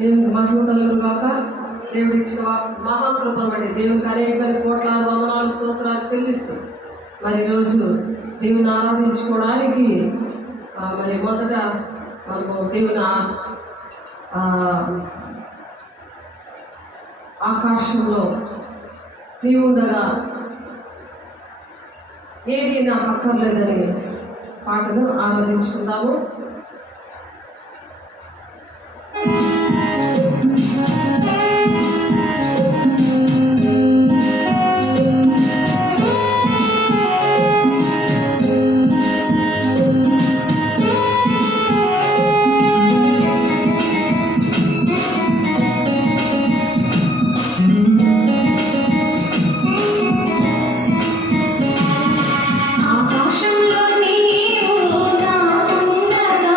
దేవునికి మహిమ కలుగును గాక. దేవుడి ఇచ్చిన మహాకృపను బట్టి దేవునికి అనేక కోట్లాది వందనాలు స్తోత్రాలు చెల్లిస్తూ మరి ఈరోజు దేవుని ఆరాధించుకోవడానికి మరి మొదట మనము దేవుని ఆకాశంలో నీవుండగా ఏది నాకు అక్కర్లేదని పాటను ఆరాధించుకుందాము. ఆకాశంలో నీవు నా ఉండగా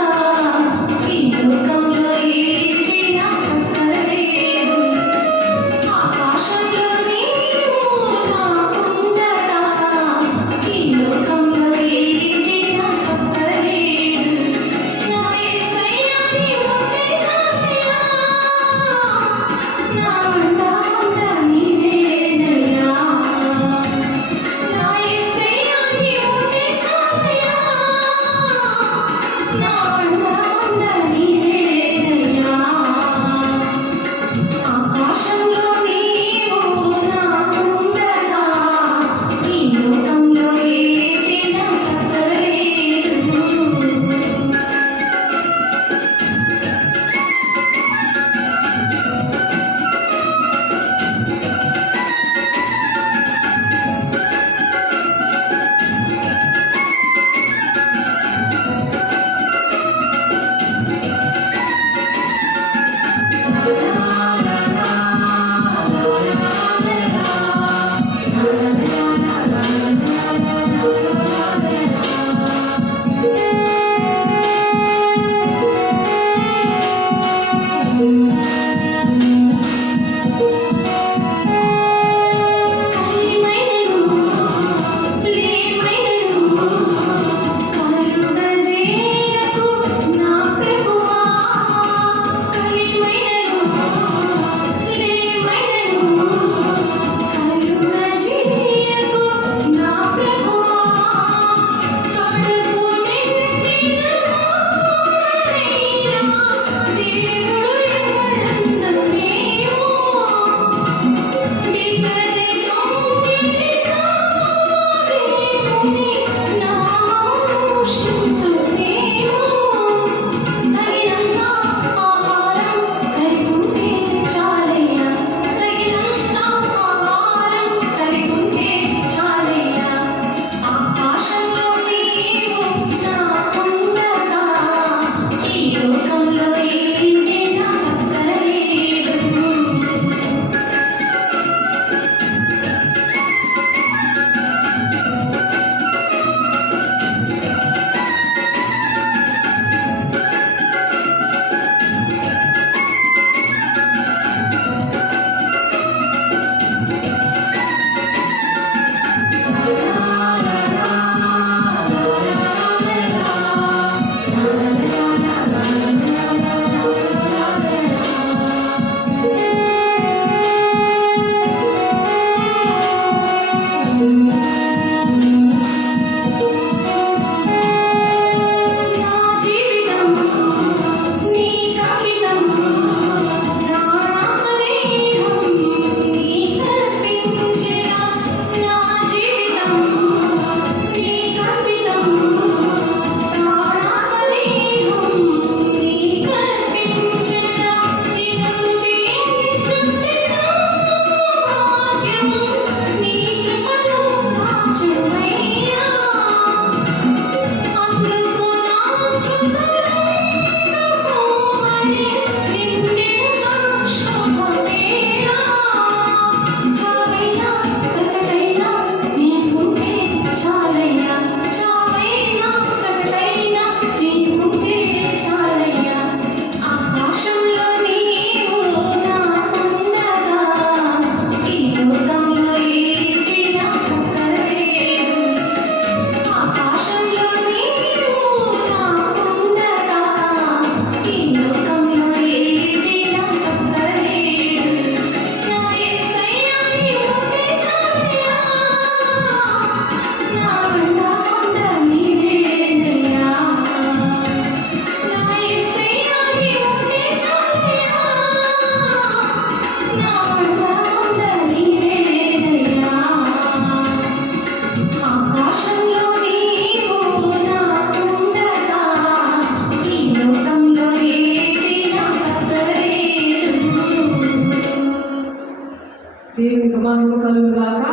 దేవునికి మహిమ కలుగుగాక.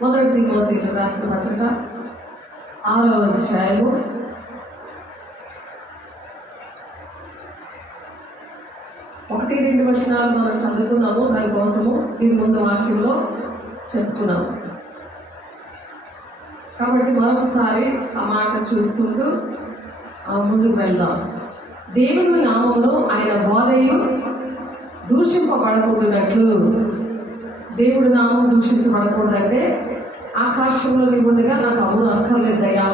మొదటి తిమోతికి రాసిన పత్రిక 6వ అధ్యాయము 1-2 వచనాలు మనం చదువుకున్నాము. దానికోసము దీని ముందు వాక్యంలో చెప్పుకున్నాము కాబట్టి మరొకసారి ఆ మాట చూసుకుంటూ ముందుకు వెళ్దాం. దేవుని నామమును ఆయన బోధయు దూషింపబడకూడనట్లు. దేవుడి నామం దూషించబడకూడదంటే ఆకాశంలో ఉండగా నాకు అవును అక్కర్లేదయ్యా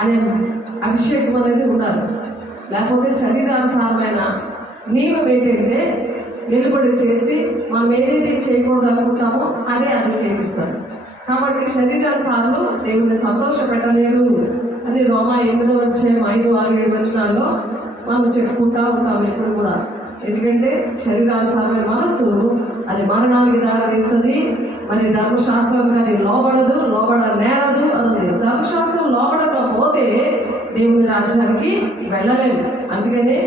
అనే అభిషేకం అనేది ఉండాలి. లేకపోతే శరీరానుసారమైన నియమం ఏంటంటే నిలబడి చేసి మనం ఏదైతే చేయకూడదు అనుకుంటామో అదే అది చేపిస్తారు. కాబట్టి శరీరానుసారులు దేవుని సంతోష పెట్టలేరు అని రోమా 8వ అధ్యాయం 5, 6, 7 వచనాల్లో మనం చెప్పుకుంటా ఉంటాం ఎప్పుడు కూడా. ఎందుకంటే శరీరానుసారమైన మనస్సు అది మరణానికి దారితీస్తుంది. మరి ధర్మశాస్త్రానికి అది లోబడనేరదు అన్నది. ధర్మశాస్త్రం లోబడకపోతే దేవుని రాజ్యానికి వెళ్ళలేము. అందుకనే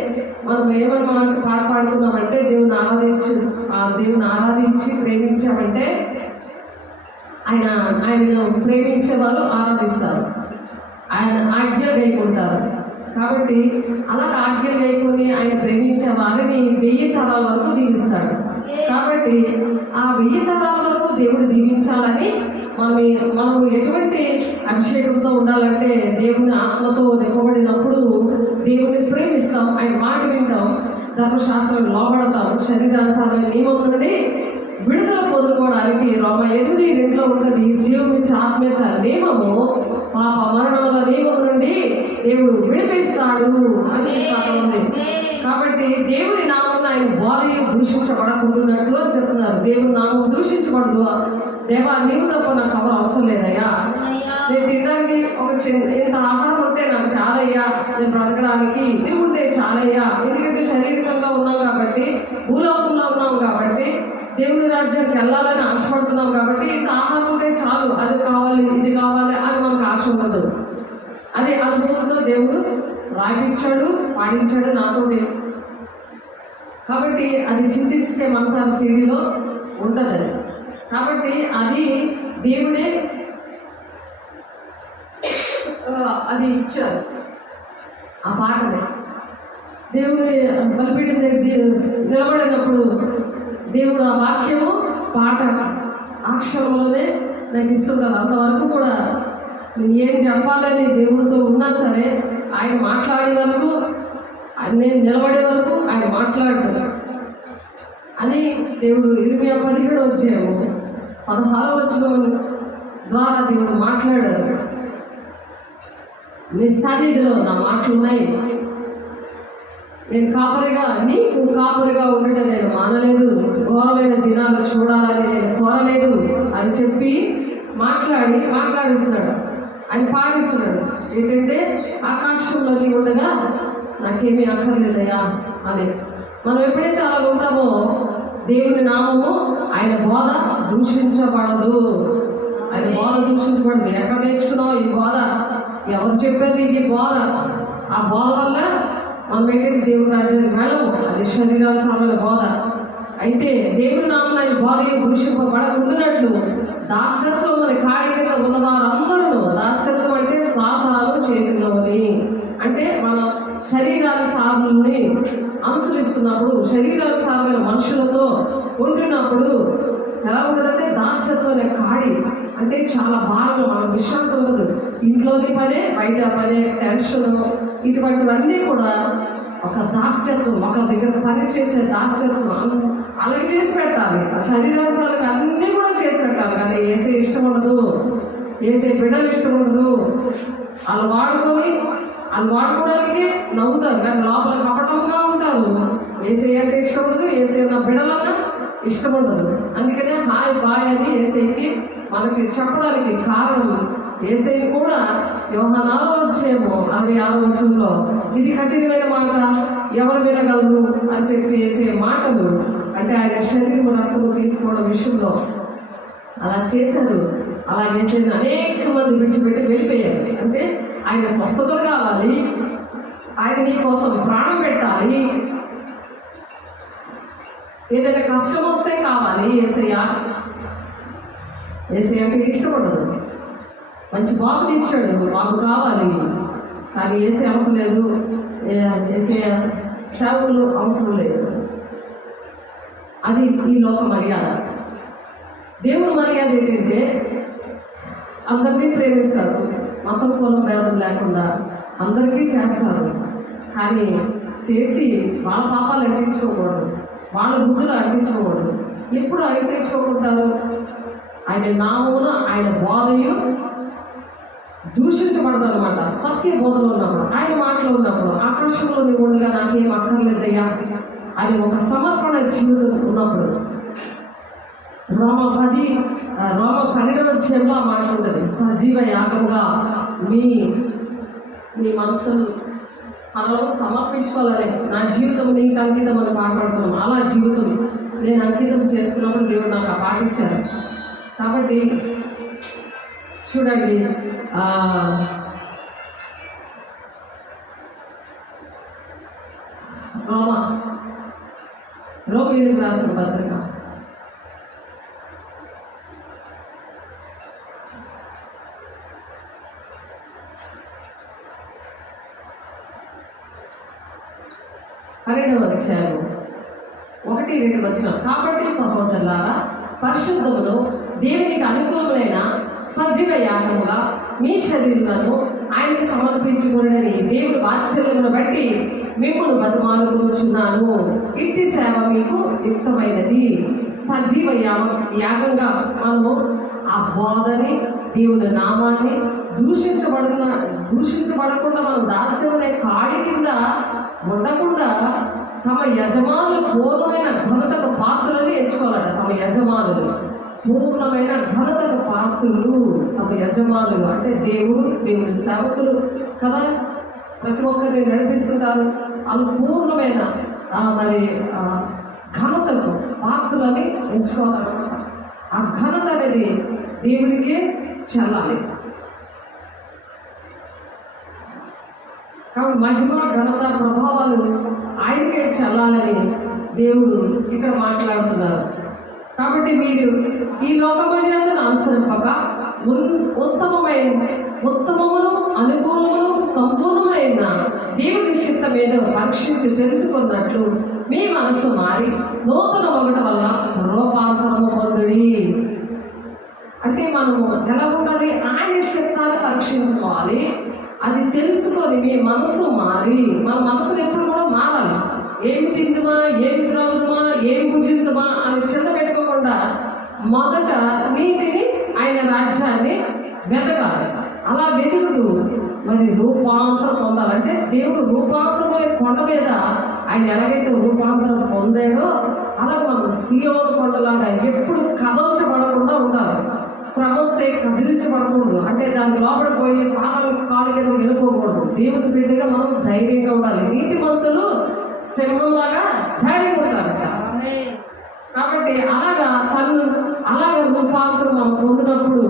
మనం ఏమని పాడుకున్నామంటే దేవుని ఆరాధించి ప్రేమించామంటే ఆయనను ప్రేమించే వాళ్ళు ఆరాధిస్తారు, ఆయన ఆజ్ఞ వేయకుంటారు. కాబట్టి అలా ఆజ్ఞ వేయకుని ఆయన ప్రేమించే వారిని 1000 తరాల వరకు దీవిస్తాడు. కాబట్టి ఆ 1000 తరాల వరకు దేవుడు దీవించాలని మనం ఎటువంటి అభిషేకంతో ఉండాలంటే దేవుని ఆత్మతో నింపబడినప్పుడు దేవుని ప్రేమిస్తాం, ఆయన మాట వింటాం, ధర్మశాస్త్రం లోబడతాం, శరీరానుసారమైన నియమం నుండి విడుదల పొందుకోవడానికి రోమా 8:2 ఉంటుంది. జీవమిచ్చే ఆత్మీయత నియమము పాప మరణముల నియమం నుండి దేవుడు విడిపిస్తాడు అని ఉంది. కాబట్టి దేవుని నామం ఆయన బోధయు దూషించబడకుంటున్నట్లు అని చెప్తున్నారు. దేవుని నామం దూషించబడదు. దేవా నీవు తప్ప నాకు ఎవరు అవసరం లేదయ్యా, నేను తినడానికి ఇంత ఆహారం ఉంటే నాకు చాలయ్యా, నేను బ్రతకడానికి ఇది ఉంటే చాలయ్యా. ఎందుకంటే శారీరకంగా ఉన్నాం కాబట్టి, భూలోకంలో ఉన్నాం కాబట్టి, దేవుని రాజ్యానికి వెళ్ళాలని ఆశపడుతున్నాం కాబట్టి ఇంత ఆహారం ఉంటే చాలు, అది కావాలి ఇది కావాలి అని మనకు ఆశ ఉండదు. అది అనుభవంతో దేవుడు రాయించాడు, పాడించాడు నాతోటి. కాబట్టి అది చింతించే మనసాల సీడీలో ఉంటుంది. కాబట్టి అది దేవుడే అది ఇచ్చారు. ఆ పాటని దేవుని బలిపీఠం దగ్గర నిలబడినప్పుడు దేవుడు ఆ వాక్యము పాట అక్షరంలోనే నాకు ఇస్తున్నారు. అంతవరకు కూడా నేను ఏం చెప్పాలని దేవుడితో ఉన్నా సరే ఆయన మాట్లాడే వరకు, నేను నిలబడే వరకు ఆయన మాట్లాడతారు అని దేవుడు ఇర్మియా 17వ అధ్యాయము 16వ వచనం ద్వారా దేవుడు మాట్లాడారు. నీ సన్నిధిలో నా మాటలున్నాయి, నేను నీకు కాపరిగా ఉండటం నేను మానలేదు, ఘోరమైన దినాలు చూడాలని నేను కోరలేదు అని చెప్పి మాట్లాడిస్తున్నాడు, ఆయన పాడిస్తున్నాడు. ఏంటంటే ఆకాశంలోకి ఉండగా నాకేమీ అక్కర్లేదయ్యా అని. మనం ఎప్పుడైతే అలా ఉంటామో దేవుని నామము ఆయన బోధ దూషించబడదు. ఆయన బోధ దూషించబడదు. ఎక్కడ నేర్చుకున్నావు ఈ బోధ, ఎవరు చెప్పారు ఈ బోధ? ఆ బోధ వల్ల మనం ఏంటంటే దేవుని రాజ్యానికి వెళ్ళము. అది శరీరానుసారమైన బోధ. అయితే దేవుని నామం ఆయన బోధ దూషింపబడకుండానట్లు దాస్యత్వం మన కాడి కింద ఉన్న వారందరూ, దాస్యత్వం అంటే సాతాను చేతిలోని, అంటే మన శరీరానుసారుల్ని అనుసరిస్తున్నప్పుడు, శరీరానుసారమైన మనుషులతో ఉంటున్నప్పుడు ఎలా ఉంటుందంటే దాస్యత్వం అనే కాడి అంటే చాలా భారంగా మనం విశ్రాంతి ఉండదు. ఇంట్లోని పనే, బయట పనే, టెన్షన్, ఇటువంటివన్నీ కూడా ఒక దాస్యత్వం, ఒక దగ్గర పని చేసే దాస్యత్వం అలాగే చేసి పెట్టాలి. శరీరానుసారాలు అన్నీ కూడా చేసి పెట్టాలి. కానీ ఏసే ఇష్టం ఉండదు, ఏసే బిడ్డలు ఇష్టం ఉండదు. వాళ్ళు వాడుకోవడానికి నవ్వుతారు కానీ లోపల కపటంగా ఉంటారు. ఏసే అంటే ఇష్టం ఉండదు, ఏసే నా బిడ్డలన్నా ఇష్టం ఉండదు. అందుకనే హాయ్ బాయ్ అని ఏసైకి మనకి చెప్పడానికి కారణం. ఏసైని కూడా యోహాను 6వ అధ్యాయము 66వ వచనంలో ఇది కఠినమైన మాట ఎవరు వినగలరు అని చెప్పి వేసే మాటలు, అంటే ఆయన శరీరం రక్తము తీసుకోవడం విషయంలో అలా చేశారు. అలా చేసేది అనేక మంది విడిచిపెట్టి వెళ్ళిపోయారు. అంటే ఆయన స్వస్థతలు కావాలి, ఆయన నీ కోసం ప్రాణం పెట్టాలి. ఏదైనా కష్టం వస్తే కావాలి యేసయ్య. యేసయ్యకి ఇష్టం ఉండదు. మంచి బాబుని ఇచ్చాడు, బాబు కావాలి, కానీ ఏసే అవసరం లేదు, ఏసే సేవలు అవసరం లేదు. అది ఈ లోక మర్యాద. దేవుని మర్యాద ఏంటంటే అందరినీ ప్రేమిస్తారు, మతం కులం భేదం లేకుండా అందరికీ చేస్తారు. కానీ చేసి వాళ్ళ పాపాలు అంటించుకోకూడదు, వాళ్ళ బుద్ధులు అంటించుకోకూడదు. ఎప్పుడు అంటించుకోకుంటారు? ఆయన నామమున ఆయన బోధయు దూషించబడదు అనమాట. సత్య బోధలు ఉన్నప్పుడు, ఆయన మాటలు ఉన్నప్పుడు, ఆకాశంలో నీవు ఉండగా నాకేం అక్కర్లేదయ్యా అని ఒక సమర్పణ జీవితం ఉన్నప్పుడు, రోమ 12వ అధ్యాయంలో మాట ఉంటుంది, సజీవ యాగంగా మీ మనసును మనలో సమర్పించుకోవాలని, నా జీవితం నీకు అంకితం అని మాట్లాడుతున్నాం. అలా జీవితం నేను అంకితం చేసుకున్నప్పుడు దేవుడు నాకు పాటించారు. కాబట్టి చూడండి, రోమీయులకు రాసిన పత్రిక 12వ అధ్యాయం 1-2 వచనం. కాబట్టి సహోదరులారా, పరిశుద్ధమును దేవునికి అనుకూలమైన సజీవ యాగముగా మీ శరీరాలను ఆయనకి సమర్పించుకుని దేవుని వాత్సల్యమును బట్టి మిమ్మల్ని బతిమాలుకొనుచున్నాను. ఇట్టి సేవ మీకు యుక్తమైనది. సజీవ యాగంగా మనము ఆ బోధని, దేవుని నామాన్ని దూషించబడకుండా మనం దాస్యమనే కాడి కింద ఉండకుండా తమ యజమానులు పూర్ణమైన ఘనతకు పాత్రని ఎంచుకోవాలట. తమ యజమానులు పూర్ణమైన ఘనతకు పాత్రులు, తమ యజమానులు అంటే దేవుని సేవకులు కదా, ప్రతి ఒక్కరిని నడిపిస్తుంటారు. వాళ్ళు పూర్ణమైన ఘనతకు పాత్రలని ఎంచుకోవాలన్నమాట. ఆ ఘనత అనేది దేవునికే చెల్లాలి. కాబట్టి మహిమ, ఘనత, ప్రభావాలు ఆయనకే చెల్లాలని దేవుడు ఇక్కడ మాట్లాడుతున్నారు. కాబట్టి మీరు ఈ లోక మర్యాదను అనుసరింపక ఉత్తమమును అనుకూలమును సంపూర్ణమైన దేవుని చిత్తం ఏదో పరీక్షించి తెలుసుకున్నట్లు మీ మనసు మారి నూతన ఒకటి వల్ల రూపాంతరము పొందుడి. అంటే మనము ఎలా ఉండాలి? ఆయన చిత్తాన్ని పరీక్షించుకోవాలి. అది తెలుసుకొని మీ మనసు మారి, మన మనసును ఎప్పుడు కూడా మారాలి. ఏమి తిందుమా, ఏమి త్రాగుదుమా, ఏమి భుజిద్దుమా అని చిన్న పెట్టుకోకుండా మొదట నీతిని, ఆయన రాజ్యాన్ని వెతకాలి. అలా వెతుకుతూ మరి రూపాంతరం పొందాలంటే దేవుడు రూపాంతరమైన కొండ మీద ఆయన ఎలాగైతే రూపాంతరం పొందాడో అలా మనం సీయోను కొండలాగా ఎప్పుడు కదల్చబడకుండా ఉండాలి. శ్రమ వస్తే కదిలించబడకూడదు, అంటే దాని లోపల పోయి సాగలు కాలు కింద వెళ్ళిపోకూడదు. దేవుని బిడ్డగా మనం ధైర్యంగా ఉండాలి. నీతిమంతులు సింహంలాగా ధైర్యంగా ఉంటారంట. కాబట్టి అలాగా రూపాంతరం మనం పొందినప్పుడు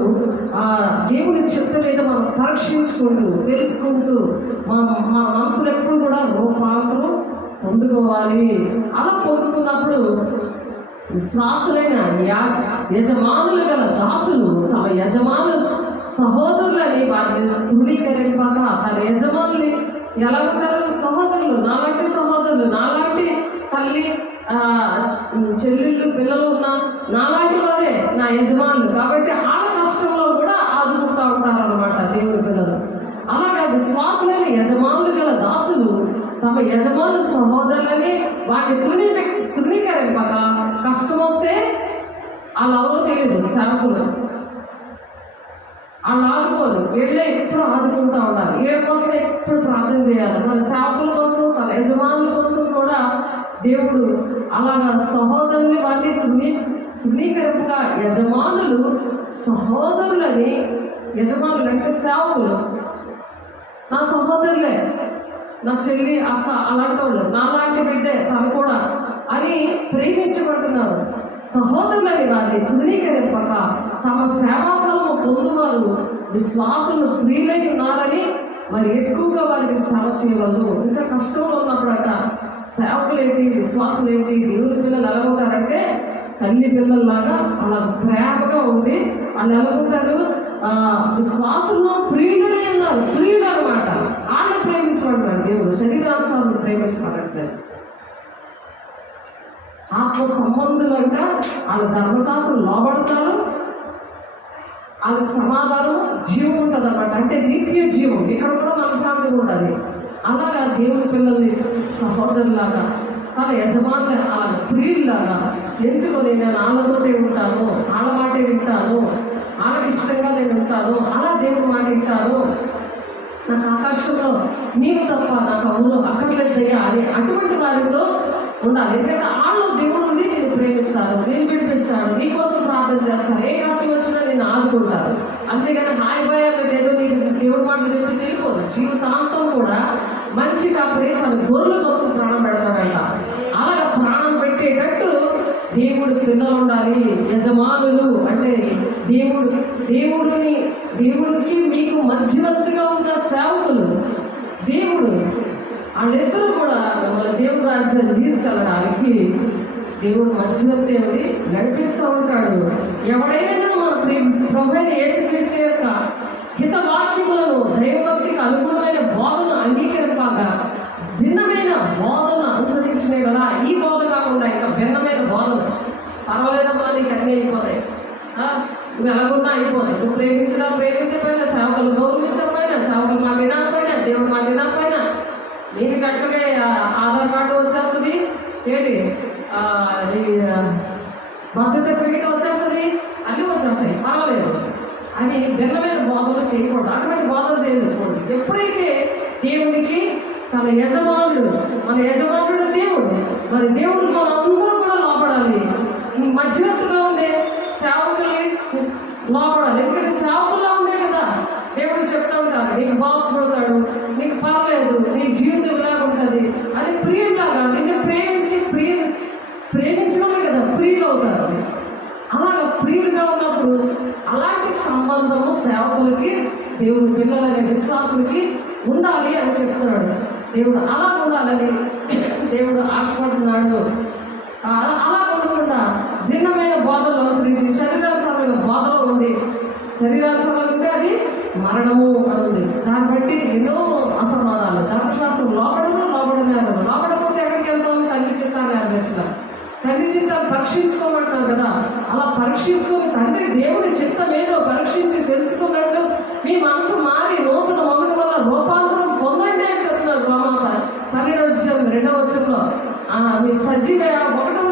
దేవుని చిత్తం మీద మనం పరీక్షించుకుంటూ తెలుసుకుంటూ మా మనసులు ఎప్పుడు కూడా రూపాంతరం పొందుకోవాలి. అలా పొందుకున్నప్పుడు విశ్వాసులైన యజమానులు గల దాసులు తమ యజమాను సహోదరులని వారిని తృణీకరింపక తన యజమానులు ఎలా ఉంటారు? సహోదరులు, నాలాంటి సహోదరులు, నాలాంటి తల్లి చెల్లెళ్ళు పిల్లలు ఉన్న నాలాంటి వారే నా యజమానులు. కాబట్టి వాళ్ళ కష్టంలో కూడా ఆదుకుంటూ ఉంటారు అన్నమాట దేవుని పిల్లలు. అలాగా విశ్వాసులైన యజమానులు గల దాసులు తమ యజమాను సహోదరులని వాటిని తృణీకరింపక, కష్టం వస్తే వాళ్ళు ఎవరో తెలియదు, సేవకులు వాళ్ళు ఆదుకోరు, వీళ్ళే ఎప్పుడు ఆదుకుంటూ ఉండాలి. వీళ్ళ కోసం ఎప్పుడు ప్రార్థన చేయాలి. మన సేవకుల కోసం, తన యజమానుల కోసం కూడా దేవుడు అలాగా సహోదరుని వారిని తృణీకరింపక యజమానులు సహోదరులని, యజమానులు అంటే సేవకులు, నా సహోదరులే, నా చెల్లి, అక్క, అలాంటి వాళ్ళు, నాలాంటి బిడ్డే తను కూడా అని ప్రేమించబడుతున్నారు. సహోదరులని వారిని తృణీకరింపక తమ సేవాఫలము పొందువారు విశ్వాసులు ప్రియులై ఉన్నారని మరి ఎక్కువగా వారికి సేవ చేయవద్దు. ఇంకా కష్టంలో ఉన్నప్పుడట సేవకులు ఏంటి, విశ్వాసులు ఏంటి, దేవుని పిల్లలు ఎలా ఉంటారంటే తల్లి పిల్లల్లాగా అలా ప్రేమగా ఉండి వాళ్ళు ఎలా ఉంటారు, విశ్వాసంలో ప్రియులనే ఉన్నారు. ప్రియులు అనమాట. వాళ్ళని ప్రేమించమంటారు దేవుడు. శరీరాశాలను ప్రేమించమంటారు. ఆత్మ సంబంధులంగా వాళ్ళ ధర్మశాస్త్రం లోబడతారు. వాళ్ళకి సమాధానం జీవం ఉంటుంది అన్నమాట. అంటే నిత్య జీవం. ఇక్కడ కూడా మనశ్శాంతి ఉండాలి. అలాగా దేవుని పిల్లల్ని సహోదరులాగా తన యజమానులు అలా ప్రియుల్లాగా ఎంచుకొని నేను వాళ్ళతోటే ఉంటాను, వాళ్ళ మాటే వింటాను, వాళ్ళకి ఇష్టంగా నేను ఉంటాను, అలా దేవుడి మాట వింటాను, నాకు ఆకాశంలో నీవు తప్ప నాకు ఎవరు అక్కర్లేదయ్యా అని అటువంటి వారితో ఉండాలి. ఎందుకంటే వాళ్ళు దేవుడు నుండి నేను ప్రేమిస్తాను, నేను విడిపిస్తాను, నీకోసం ప్రార్థన చేస్తాను, ఏ కష్టం వచ్చినా నేను ఆదుకుంటాను. అంతేగాని హాయ్ బాయ్ అన్నట్టు ఏదో నీకు దేవుడి మాటలు చెప్పేసి వెళ్ళిపోదు. జీవితాంతం కూడా మంచి కాపరి తన గొర్రెల కోసం ప్రాణం పెడతారంట. అలాగా ప్రాణం పెట్టేటట్టు దేవుడి పిల్లలు ఉండాలి. యజమానులు అంటే దేవుడికి మీకు మధ్యవర్తిగా ఉన్న సేవకులు. దేవుడు వాళ్ళిద్దరూ కూడా మన దేవుడి రాజ్యాన్ని తీసుకెళ్ళడానికి దేవుడు మధ్యవర్తి ఏమిటి నడిపిస్తూ ఉంటాడు. ఎవడైనా మన ప్రభువైన యేసుక్రీస్తు యొక్క హితవాక్యములను దైవభక్తికి అనుగుణమైన బోధన అంగీకరింపాక భిన్నమైన బోధన అనుసరించిన కదా. ఈ బోధ కాకుండా ఇంకా భిన్నమైన బోధన పర్వాలేదమ్మా, నీకు అన్నీ అయిపోతాయి, నువ్వు ఎలాగున్నా అయిపోతాయి, నువ్వు ప్రేమించకపోయినా, సేవకులు గౌరవించకపోయినా, సేవకులు మాట వినకపోయినా, దేవుడు మాట వినకపోయినా, నీకు చక్కగా ఆధార్ కార్డు వచ్చేస్తుంది, ఏంటి బర్త్ సర్టిఫికేట్ వచ్చేస్తుంది, అన్నీ వచ్చేస్తాయి, పర్వాలేదు అని భిన్నమైన బోధనలు చేయకూడదు. అటువంటి బోధనలు చేయకూడదు. ఎప్పుడైతే దేవునికి తన యజమానుడు, మన యజమానుడు దేవుడు, మరి దేవుడు మన అందరూ కూడా లోపడాలి. మధ్యవర్తిగా ఉండే సేవకుల్ని లోపడాలి. ఎందుకంటే సేవకుల్లో ఉండే కదా దేవుడు చెప్తా ఉంటారు, నీకు బాగుపడతాడు, నీకు పర్లేదు, నీ జీవితం ఇలాగ ఉంటుంది అని. ప్రియులాగా నిన్ను ప్రేమించడమే కదా ప్రియులు అవుతారు. అలాగా ప్రియులుగా ఉన్నప్పుడు అలాంటి సంబంధము సేవకులకి దేవుడు పిల్లలనే విశ్వాసులకి ఉండాలి అని చెప్తున్నాడు. దేవుడు అలా ఉండాలని దేవుడు ఆశపడుతున్నాడు. అలా ఉండకుండా భిన్నమైన బోధనలు అనుసరించి శరీరాసమైన బోధన ఉంది. శరీరాసనం ఉంటే అది మరణము అని. దాన్ని బట్టి ఎన్నో అసమాధానాలు. ధర్మశాస్త్రం లోపడకపోతే ఎక్కడికి వెళ్తాము? తండ్రి చిత్తాన్ని నెరవేర్చడం. తండ్రి చిత్తాన్ని పరీక్షించుకోమంటారు కదా. అలా పరీక్షించుకొని తండ్రి దేవుడి చిత్తం ఏదో పరీక్షించి తెలుసుకున్నట్టు మీ మనసు మారి నూతన మగుడి వల్ల రూపాంతరం పొందండి అని చెప్తున్నారు. 12వ మీ సజీవ 1వ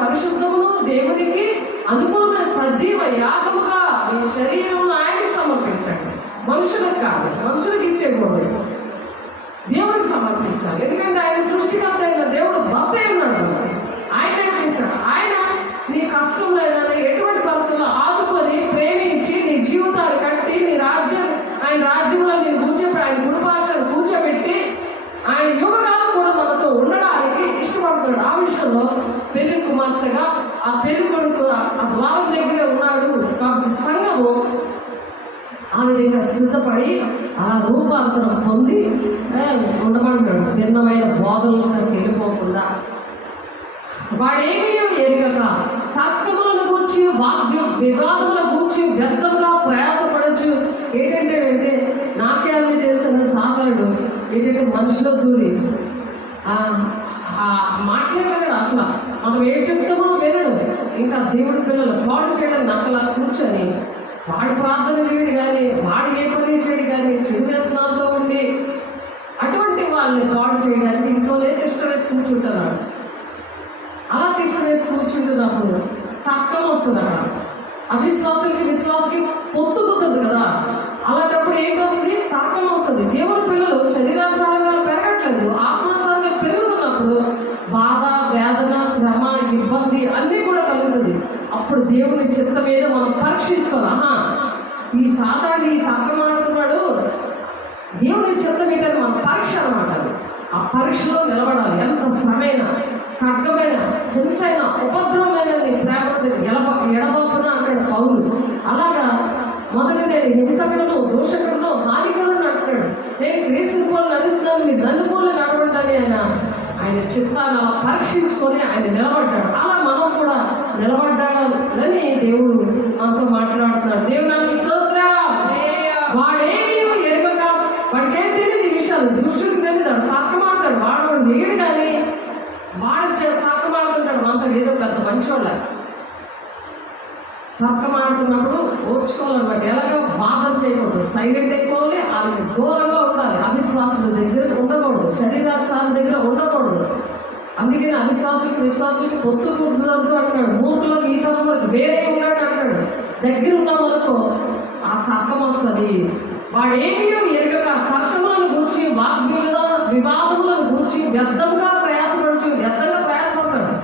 పరిశుద్ధమును దేవునికి అనుకూలమైన సజీవ యాగముగా మీ శరీరంలో ఆయనకి సమర్పించండి. మనుషులకు కాదు, మనుషులకు ఇచ్చేయకూడదు, దేవుడికి సమర్పించాలి. ఎందుకంటే ఆయన సృష్టికర్త అయిన దేవుడు భర్త ఉన్నాడు. ఆయన ఇస్తాడు. ఆయన నీ కష్టంలో ఏదైనా ఎటువంటి పరిస్థితుల్లో ఆదుకొని ప్రేమించి నీ జీవితాన్ని కట్టి నీ ఆయన రాజ్యంలో నేను కూర్చోబెట్టి ఆయన కుటుంబాలను కూర్చోబెట్టి ఆయన యుగకాలం కూడా మనతో ఉండడానికి ఇష్టపడుతున్నాడు. ఆ విషయంలో పెళ్లి కుమార్తెగా ఆ పెళ్లి కొడుకు ఆ ద్వారం దగ్గరే ఉన్నాడు కాబట్టి సంఘము ఆ విధంగా సిద్ధపడి ఆ రూపాంతరం పొంది ఉండమంటాడు. భిన్నమైన బోధనలకు వెళ్ళిపోకుండా వాడేమీ ఎరగక తర్కములను గూర్చి వివాదముల గూర్చి వ్యర్థంగా ప్రయాసపడచ్చు. ఏంటంటే నాకే అన్ని తెలిసిన సాగరుడు ఏంటంటే మనిషిలో దూరి మాటలే వినడు. అసలు మనం ఏం చెప్తామో వినడు. ఇంకా దేవుడి పిల్లలు పాడు చేయడం నక్కలా కూర్చొని వాడి ప్రార్థన చేయడు కానీ, వాడు ఏ పని చేయడు కానీ, చెడు వ్యసనాలతో ఉండి అటువంటి వాళ్ళని పాడు చేయడానికి ఇంట్లోనే తిష్ట వేసి కూర్చుంటున్నాడు. అలా తిష్ట వేసి కూర్చుంటున్నప్పుడు తర్కం వస్తుంది. అక్కడ విశ్వాసికి పొత్తుకుతుంది కదా. అలాంటప్పుడు ఏంటి వస్తుంది? తర్కం వస్తుంది. దేవుని పిల్లలు శరీరానుసారంగా పెరగట్లేదు, ఆత్మానుసారంగా పెరుగుతున్నప్పుడు బాధ, వేదన, శ్రమ, ఇబ్బంది అన్నీ కూడా కలుగుతుంది. అప్పుడు దేవుని చిత్తం మీద మనం పరీక్షించుకోవాలి. ఈ సాతాన్ని ఈ తర్కం ఆడుతున్నాడు, దేవుని చిత్తం ఏంటని మన పరీక్ష అనమాట. ఆ పరీక్షలో నిలబడాలి. ఎంత శ్రమైన, ఖడ్గమైన, హింసైన, ఉపద్రవమైన నీ ప్రేమ ఎడబాపున అంటాడు పౌలు. అలాగా మొదటి నేను హింసకులను, దూషకులను, హానికులను అంటాడు. నేను చిత్తాన్ని అలా పరీక్షించుకొని ఆయన నిలబడ్డాడు. అలా మనం కూడా నిలబడ్డాడని దేవుడు మనతో మాట్లాడుతున్నాడు. దేవునికి స్తోత్రం. వాడేమీ ఎరుగక, వాడికేం తెలియదు ఈ విషయాలు, దుష్టుడికి తెలియదు, తర్కమాడతాడు. వాడు చేయడు, కానీ వాడు తర్కమాడుతుంటాడు. మనతో ఏదో పెద్ద మంచివాళ్ళ తర్కమాడుతున్నప్పుడు ఓర్చుకోవాలన్నమాట. ఎలాగో వాదం చేయకూడదు, సైలెంట్ అయిపోవాలి, వాళ్ళకి దూరంగా ఉండాలి. అవిశ్వాసుల దగ్గర ఉండకూడదు, శరీరాచార దగ్గర ఉండకూడదు. అందుకని అవిశ్వాసులకు విశ్వాసులకి పొత్తు కుదరదు అంటాడు. మూర్ఖులకు ఈ తరం వరకు వేరే ఉన్నాడు అంటాడు. దగ్గర ఉన్న వరకు ఆ తర్కం వస్తుంది. వాడేమీ ఎరగక తర్కములను గూర్చి వివాదములను గూర్చి వ్యర్థంగా ప్రయాసపడుచు, వ్యర్థంగా ప్రయాసపడతాడు.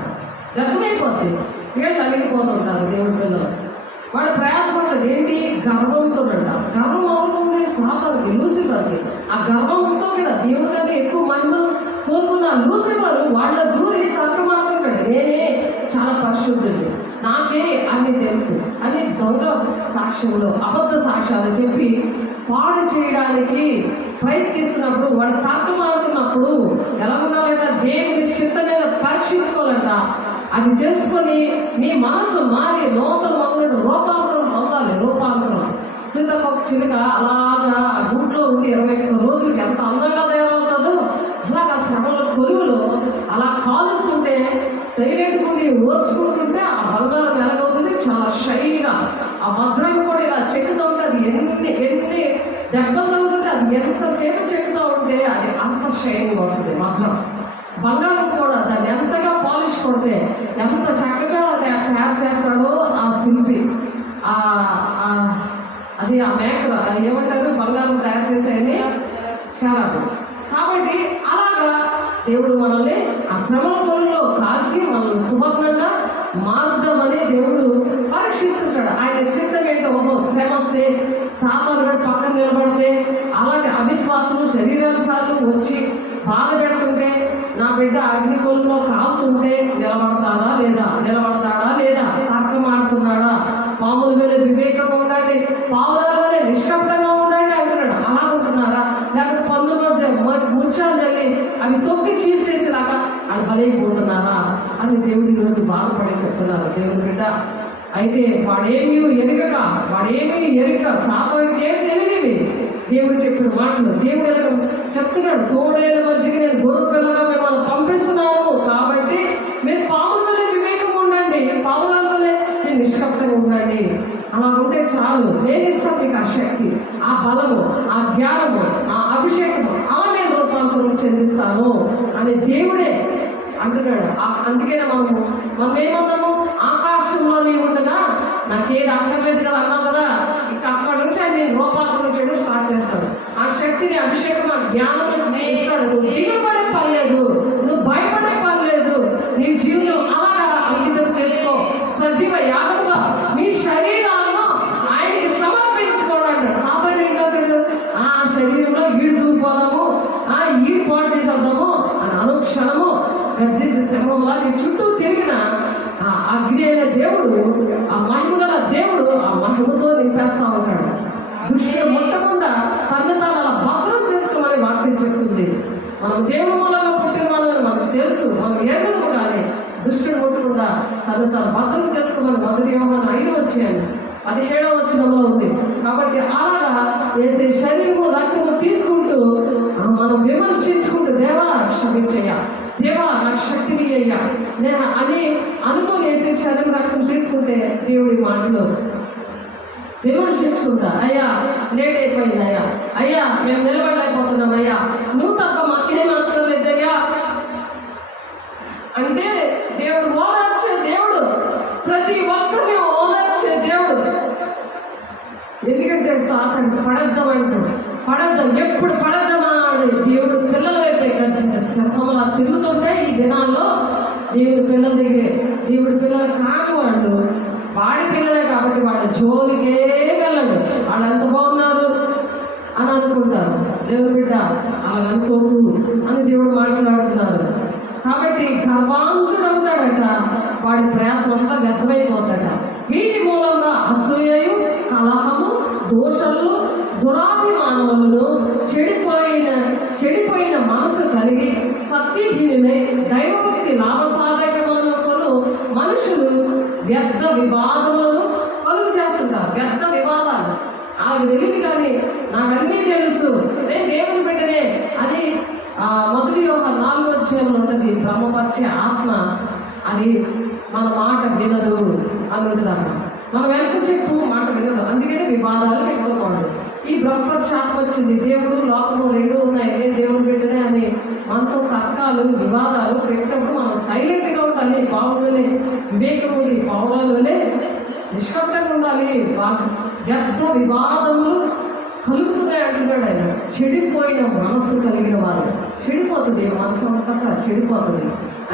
వ్యర్థమైపోతుంది. వీళ్ళు అలిగిపోతుంటారు దేవుడి పిల్లలు. వాడు ప్రయాసపడ్డాడు ఏంటి? గర్వంతో. గర్వం అవుతుంది సాతానుకి, లూసిఫర్కి. ఆ గర్వంతో కూడా దేవుడి కంటే ఎక్కువ మహిమను కోరుకున్న లూసిఫర్ వాళ్ళ దూరి తర్కమాడుతుంటాడు. నేనే చాలా పరిశుద్ధుడు, నాకే అన్ని తెలుసు అని దొంగ సాక్ష్యంలో అబద్ధ సాక్ష్యాలు చెప్పి పాడు చేయడానికి ప్రయత్నిస్తున్నప్పుడు, వాడు తర్కమాడుతున్నప్పుడు ఎలా ఉండాలంట? దేవుని చిత్త మీద పరీక్షించుకోవాలంట. అది తెలుసుకొని మీ మనసు మారి లోపల మొదలు రూపాంతరం పొందాలి. రూపాంతరం సీతకొక చిలుక అలాగా గూట్లో ఉండి 21 రోజులకి ఎంత అందంగా తయారవుతుందో, అలాగా శ్రమల కొలువులో అలా కాలుస్తుంటే సైలెంట్ ఉండి ఓర్చుకుంటుంటే ఆ బంగారం ఎలాగవుతుంది? చాలా షైన్గా. ఆ వజ్రం కూడా ఇలా చెక్కుతూ ఉంటే అది ఎన్ని దెబ్బలు తగ్గుతుంటే అది ఎంతసేపు చెక్కుతూ ఉంటే అది అంత షైనింగ్ వస్తుంది. వజ్రం బంగారం కూడా దాన్ని ఎంతగా పాలిష్ కొడితే ఎంత చక్కగా తయారు చేస్తాడో ఆ శిల్పి, అది ఆ మేకర, అది ఏమంటారు బంగారం తయారు చేసేది? శరాబు. కాబట్టి అలాగా దేవుడు మనల్ని ఆ శ్రమల కోరులో కాల్చి మనల్ని సువర్ణంగా మార్గమని దేవుడు పరీక్షిస్తుంటాడు. ఆయన చిత్తం ఏంటో, శ్రమ వస్తే సామాన్యుడు పక్కన నిలబడితే, అలాంటి అవిశ్వాసం శరీరానుసార్లు వచ్చి బాధ పెడుతుంటే, నా బిడ్డ అగ్నికోలంలో కాలుతుంటే నిలబడతాడా లేదా? తర్కమాడుతున్నాడా? పాముల మీద వివేకం ఉండండి, పావురాల్లోనే నిష్కపటంగా ఉండండి అంటున్నాడు. అలా ఉంటున్నారా? లేకపోతే పందుల మధ్య ముత్యాలు చల్లి అవి తొక్కి చీల్చేసేలాగా అని బలైపోతున్నారా అని దేవుడి రోజు బాధపడి చెప్తున్నారు దేవుడి బిడ్డ. అయితే వాడేమీ ఎరుగక సాతానుడికి ఏం తెలియనివి దేవుడు చెప్పిన మాటలు దేవుడు ఎలా చెప్తున్నాడు? తోడేళ్ళ మధ్యకి నేను గొర్రె పిల్లగా మిమ్మల్ని పంపిస్తున్నాను, కాబట్టి మీరు పాముల వల్లే వివేకం ఉండండి, పావురాల వల్లే మీరు నిష్కపటంగా ఉండండి. అలా ఉంటే చాలు, నేను ఇస్తాను మీకు ఆ శక్తి, ఆ బలము, ఆ జ్ఞానము, ఆ అభిషేకము, అలా నేను రూపాంతరం చెందిస్తాను అని దేవుడే అంటున్నాడు. అందుకనే మనం ఏమన్నాము? ఆకాశంలో నీ ఉండగా నాకేది అక్కర్లేదు కదా అన్నాం కదా. ఇంకా అక్కడి నుంచి ఆయన నేను రూపాంతరం చేయడం స్టార్ట్ చేస్తాడు. ఆ శక్తిని, అభిషేకం, ఆ జ్ఞానం ఇస్తాడు. నువ్వు దిగుపడే పని లేదు, నువ్వు భయపడే పని లేదు. నీ జీవితం అలాగా అంకితం చేసుకో. సజీవ యాగంగా మీ శరీరాలను ఆయనకి సమర్పించుకోవడం అంటాడు. సామాన్యం ఏం చేస్తాడు? ఆ శరీరంలో ఈడు దూరిపోదాము, ఈడు పాడు చేసేద్దాము అని అనుక్షణము గర్జించే శ్రమంలా నీ చుట్టూ తిరిగిన ఆ అగ్ని అయిన దేవుడు, ఆ మహిమ గల దేవుడు ఆ మహిమతో నింపేస్తా ఉంటాడు. దుష్టుడు ముట్టకుండా తను అలా భద్రం చేసుకోమని వాక్యం చెప్తుంది. మనం దేవుని మూలంగా పుట్టిన వాళ్ళని మనకు తెలుసు, మనం ఎరుగుదము, కానీ దుష్టుడు ముట్టకుండా తను భద్రం చేసుకోమని 1 యోహాను 5:17 వచనంలో ఉంది. కాబట్టి అలాగా వేసే శరీరము రక్తము తీసుకుంటూ మనం విమర్శించుకుంటూ, దేవా క్షమించయ్యా, దేవా నాకు శక్తిని అయ్యా నేను అని అనుకోని వేసే శరీరం రక్తం తీసుకుంటే దేవుడి మాటలు విమర్శించుకుంటా, అయ్యా లేట్ అయిపోయింది, అయ్యా మేము నిలబడలేకపోతున్నాం, అయ్యా నువ్వు తప్ప మాకేం అనుకోలేదయ్యా అంటే దేవుడు ఓదార్చే దేవుడు, ప్రతి ఒక్కరిని ఓదార్చే దేవుడు. ఎందుకంటే సాతాను పడద్దాం ఎప్పుడు పడద్దామా అని దేవుడు పిల్లల వైపే గర్జించే శ్రమలా తిరుగుతుంటే ఈ దినాల్లో దేవుడి పిల్లల దగ్గరే, దేవుడి పిల్లలు కాని వాళ్ళు వాడి పిల్లలే కాబట్టి వాళ్ళ జోలికే వెళ్ళండి. వాళ్ళు ఎంత బాగున్నారు అని అనుకుంటారు. దేవుడు బిడ్డ అలా అనుకోకు అని దేవుడు మాట్లాడుతున్నారు. కాబట్టి గర్వాంతుడు అవుతాడట, వాడి ప్రయాసం అంతా వ్యర్థమైపోతాడ. వీటి మూలంగా అసూయయు, కలహము, దోషములు, దురాభిమానములను చెడిపోయిన మనసు కలిగి సత్యహీనులై దైవభక్తి లాభసాధకమైన మనుషులు వ్యర్థ వివాదములను కలుగు చేస్తుంటారు. వ్యర్థ వివాదాలు ఆమె తెలియదు, కానీ నాకు అన్నీ తెలుసు, నేను దేవుని బిడ్డనే. అది 1 యోహాను 4వ అధ్యాయంలో ఉంటుంది. బ్రహ్మపరిచే ఆత్మ అది మన మాట వినదు అని ఉంటుంది. మనం వెనక చెప్పు మాట వినదు, అందుకనే వివాదాలు పెట్టుకోకూడదు. ఈ బ్రహ్మపరిచే ఆత్మ వచ్చింది, దేవుడు లోకము రెండూ ఉన్నాయి, నేను దేవుని బిడ్డనే అని మనతో తర్కాలు వివాదాలు పెట్టినప్పుడు మనం సైలెంట్గా ఉండాలి. బాగుండాలి, వివేకముడి పౌరాలు వలె నిష్కపటంగా ఉండాలి. వ్యర్థ వివాదములు కలుగుతున్నాయి అంటున్నాడు ఆయన. చెడిపోయిన మనసు కలిగిన వారు, చెడిపోతుంది మనసు అంతా, చెడిపోతుంది.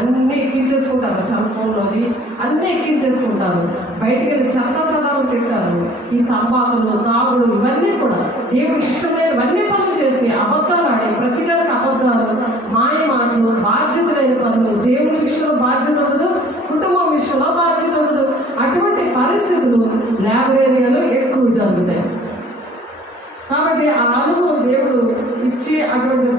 అన్నీ ఎక్కించేసుకుంటారు, సెల్ ఫోన్లోని అన్నీ ఎక్కించేసుకుంటారు. బయటికి వెళ్ళి చెత్త తింటారు. ఈ తంబాకులు, తాగుడు ఇవన్నీ కూడా దేవుడికి ఇష్టం లేని ఇవన్నీ పనులు చేసి అబద్ధాలు ఆడి, ప్రతిదానికి అబద్ధాలు, మాయ మాటలు, బాధ్యత లేని పనులు, దేవుని విషయంలో బాధ్యత ఉండదు, కుటుంబం విషయంలో బాధ్యత ఉండదు. అటువంటి పరిస్థితులు ల్యాబ్ ఏరియాలో ఎక్కువ జరుగుతాయి. కాబట్టి ఆ అనుభవం దేవుడు ఇచ్చి అటువంటి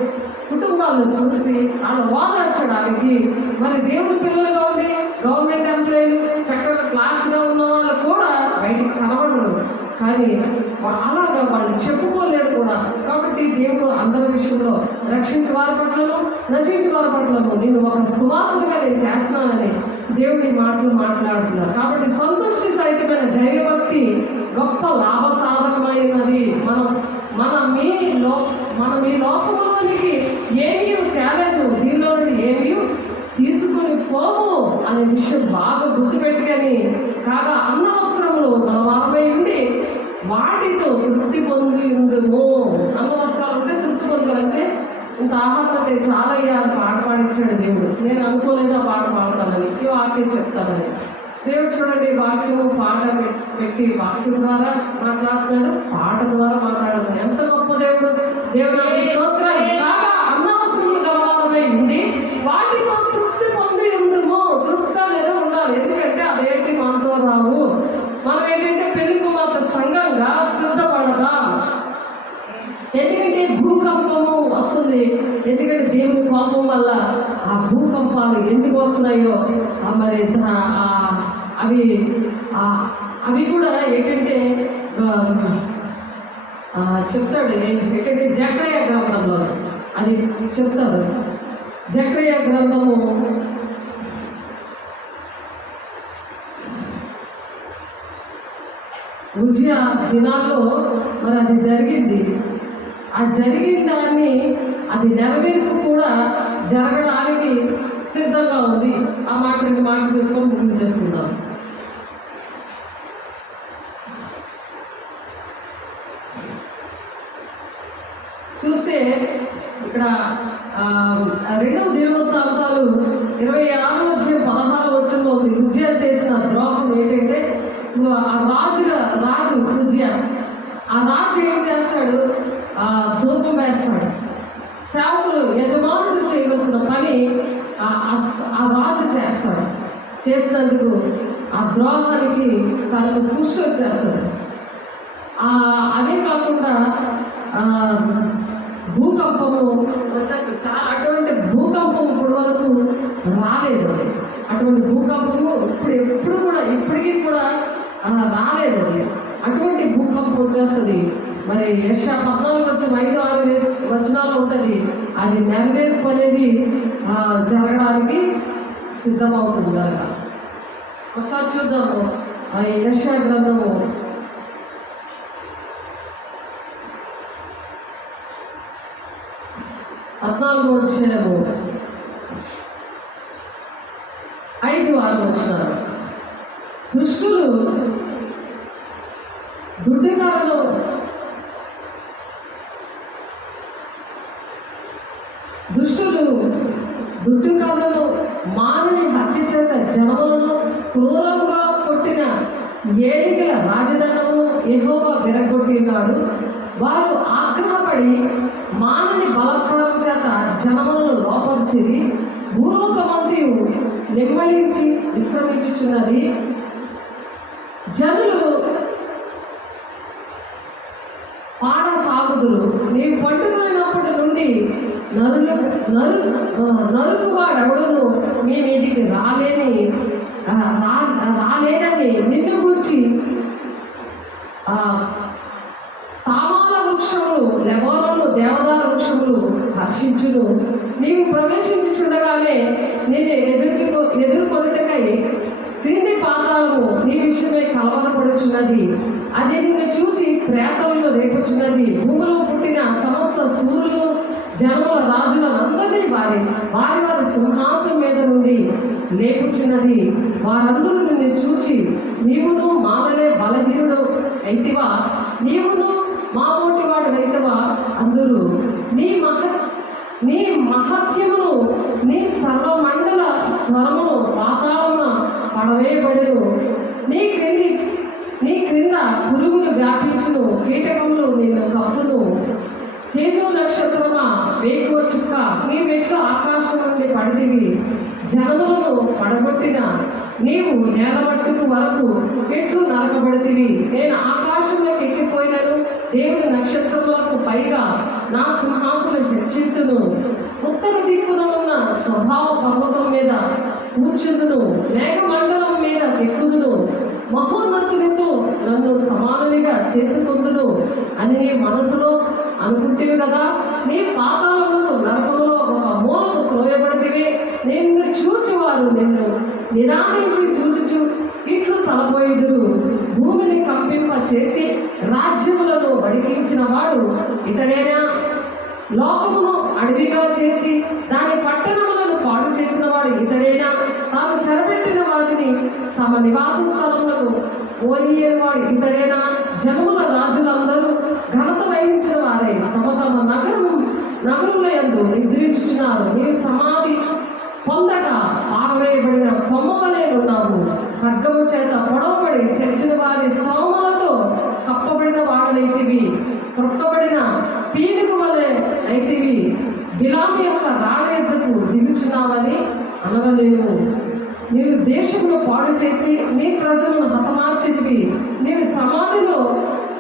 కుటుంబాలను చూసి వాళ్ళ ఓదార్చడానికి, మరి దేవుని పిల్లలుగా ఉండి గవర్నమెంట్ ఎంప్లాయీలు చక్కగా క్లాస్గా ఉన్న వాళ్ళు కూడా బయటికి కనబడరు, కానీ అలాగా వాళ్ళు చెప్పుకోలేరు కూడా. కాబట్టి దేవుడు అందరి విషయంలో రక్షించే వారి పట్లను, నశించే వారి పట్లను నేను ఒక సువాసనగా నేను చేస్తున్నానని దేవుడి మాటలు మాట్లాడుతున్నారు. కాబట్టి సంతుష్టి సహితమైన దైవభక్తి గొప్ప లాభ సాధకమైనది. మనం ఈ లోకంలోనికి ఏమీ తేలేదు, దీనిలో నుండి ఏమీ తీసుకొని పోము అనే విషయం బాగా గుర్తుపెట్టుకొని, కాగా అన్న వస్త్రములు వారమై ఉండి వాటితో తృప్తి పొంది ఉండుము. అన్న వస్త్రాలు అంటే తృప్తి పొందాలంటే ఇంత ఆహారం అంటే చాలా అయ్యారు. పాట పాడించాడు దేవుడు. నేను అనుకోలేదు ఆ పాట పాడతానని, ఈ వాక్యం చెప్తానని. దేవుడు చూడండి, వాక్యము పాట పెట్టి వాక్యం ద్వారా మాట్లాడుతున్నాడు, పాట ద్వారా మాట్లాడుతున్నాడు. ఎంత గొప్ప దేవుడు! దేవుడు స్తోత్రం. కాగా అన్నవసరములు గలవారమై ఉండి వాటితో తృప్తి పొంది ఉండుము. తృప్తి అనేది ఉండాలి, ఎందుకంటే అదేంటి మనతో రావు. మనం ఏంటంటే పెళ్లి మాత్ర సంఘంగా సిద్ధపడదాం. ఎందుకంటే భూకంపము వస్తుంది, ఎందుకంటే దేవుని కోపం వల్ల ఆ భూకంపాలు ఎందుకు వస్తున్నాయో మరి అవి కూడా ఏంటంటే చెప్తాడు. ఏంటంటే జకర్యా గ్రంథంలో అది చెప్తారు. జకర్యా గ్రంథము 'ఉజ్జియా దినాల్లో మరి అది జరిగింది. ఆ జరిగిన దాన్ని అది నెరవేర్పు కూడా జరగడానికి సిద్ధంగా ఉంది. ఆ మాట 2 మాటలు చెప్పుకొని ముగించేసుకుందాం. చూస్తే ఇక్కడ 2వ దినవృత్తాంతాలు 26వ అధ్యాయం 16వ వచనంలో ఉంది. ఉజ్జియా చేసిన ద్రోహం ఏంటంటే, రాజు ఉజ్జియా, ఆ రాజు ఏం చేస్తాడు, ధూపం వేస్తాడు. సేవకులు యజమానుడు చేయవలసిన పని ఆ రాజు చేస్తాడు. చేసినందుకు ఆ ద్రోహానికి తనకు పుష్టి వచ్చేస్తుంది. అదే కాకుండా భూకంపము వచ్చేస్తుంది. చాలా అటువంటి భూకంపం ఇప్పటి వరకు రాలేదు. అటువంటి భూకంపము ఎప్పుడు కూడా ఇప్పటికీ కూడా రాలేదు. అటువంటి భూకంపం వచ్చేస్తుంది. మరి యెషయా 14:5-6 వచనాలు ఉంటుంది. అది నెరవేర్పు అనేది జరగడానికి సిద్ధమవుతుంది కనుక ఒకసారి చూద్దాము. యెషయా గ్రంథము 14వ అధ్యాయము 5-6 వచనాలు. దుష్టులు దుడ్డుకారులను మానని హత్య చేత జనములను క్రూరముగా కొట్టిన ఏలికల రాజధానమును యెహోవా విరగొట్టినాడు. వారు ఆగ్రహపడి మానని బలత్కారం చేత జనములను లోపరిచిరి. భూలోకమంతయు నెమ్మడించి విశ్రమించుచున్నది. జనులు పాడ ఆగుదురు. నీవు పట్టుకున్నప్పటి నుండి నరుకువాడెవడును మీ మీదికి రాలేదని నిన్ను గూర్చి తామాల వృక్షములు, లెబానోను దేవదార వృక్షములు హర్షించును. నీవు ప్రవేశించుచుండగానే నేను ఎదుర్కొనుటకై క్రింది పాతాళము నీ విషయమై కలవరపడుచున్నది. అది నిన్ను చూచి ప్రేతలను రేపుచున్నది. భూమిలో పుట్టిన సమస్త సూర్యులు జనముల రాజులందరినీ వారి సింహాసనం మీద నుండి లేపుచున్నది. వారందరూ నిన్ను చూచి నీవును మావలే బలహీనుడు అయితివా, నీవును మా పోటీ వాడు అయితవా అందరూ. నీ మహత్యమును నీ సర్వమండల స్వరమును పాతాళమున పడవేయబడెను. నీ క్రింద పురుగులు వ్యాపించును, కీటకములు నిన్ను కప్పును. తేజో నక్షత్రమా, వేకువ చుక్క, నీ మెట్లు ఆకాశం నుండి పడితివి. జనములను పడగొట్టిన నీవు నేలమట్టుకు వరకు ఎట్లు నరకబడితివి. నేను ఆకాశంలోకి ఎక్కిపోయినను, దేవుని నక్షత్రములకు పైగా నా సింహాసనం హెచ్చింతును. ఉత్తర దిక్కున ఉన్న స్వభావ పర్వతం మీద కూర్చుందును, మేఘమండలం మీద ఎక్కుదును. మహోన్నతునితో నన్ను సమానునిగా చేసుకుందును అని నీ మనసులో అనుకుంటేవి కదా. నీ పాతాళమును నరకములో ఒక మూలకు త్రోయబడితివి. నిన్ను చూచువారు నిన్ను నిదానించి చూచుచు ఇట్లు తలపోయిదురు. భూమిని కంపింప చేసి రాజ్యములను వడికించిన వాడు ఇతడేనా? లోకమును అడవిగా చేసి దాని పట్టణములను పాడు చేసిన వాడు ఇతడేనా? తాను చెరబెట్టిన వారిని తమ నివాస స్థలములకు ఓనియని వాడు ఇతడేనా? జనముల రాజులందరూ ఘనత వహించిన వారే తమ తమ నగరుల యందు నిద్రించుచున్నారు. నీవు సమాధి పొందగా పారవేయబడిన కొమ్మవలే ఉన్నావు. ఖడ్గము చేత పొడవబడి చచ్చిన వారి సోమలతో కప్పబడిన వాడవైతివి. క్రొక్కబడిన పీనుగు వలె అయితివి. బిలాము యొక్క రాడ ఎద్దుకు దిగుచున్నావని అనవలేము. నీవు దేశంలో పాడు చేసి నీ ప్రజలను హతమార్చితివి. నీవు సమాధిలో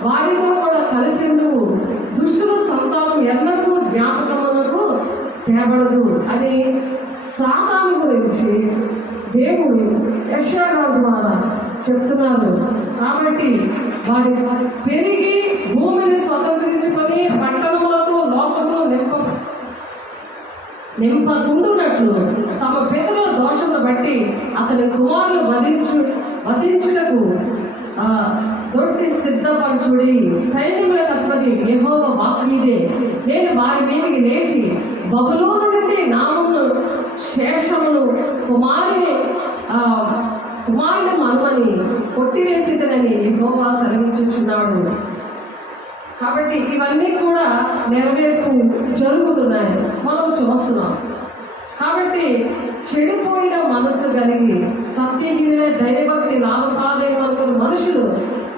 వారితో కూడా కలిసి ఉండువు. దుష్టుల సంతానం ఎన్నడూ జ్ఞాపకమునకు తేబడదు అని సాతాను గురించి దేవుడు యెషయా ద్వారా చెప్తున్నారు. కాబట్టి వారి పెరిగి భూమిని స్వతంత్రించుకొని పట్టణములతో లోకములు నింపకుండునట్లు తమ పితరుల దోషమును బట్టి అతని కుమారులు వధించుటకు దొడ్డి సిద్ధపరచుడి. సైన్యముల అధిపతి యెహోవా వాక్కు ఇదే. నేను వారి మీదకి లేచి బబులోను నుండి నామమును శేషమును కుమారుని మనుమని కొట్టివేసిదనని యెహోవా సెలవించుచున్నాడు. కాబట్టి ఇవన్నీ కూడా నెరవేర్పు జరుగుతున్నాయి, మనం చూస్తున్నాం. కాబట్టి చెడిపోయిన మనసు కలిగి సత్యహీనులే దైవభక్తి లాభసాధన అనుకున్న మనుషులు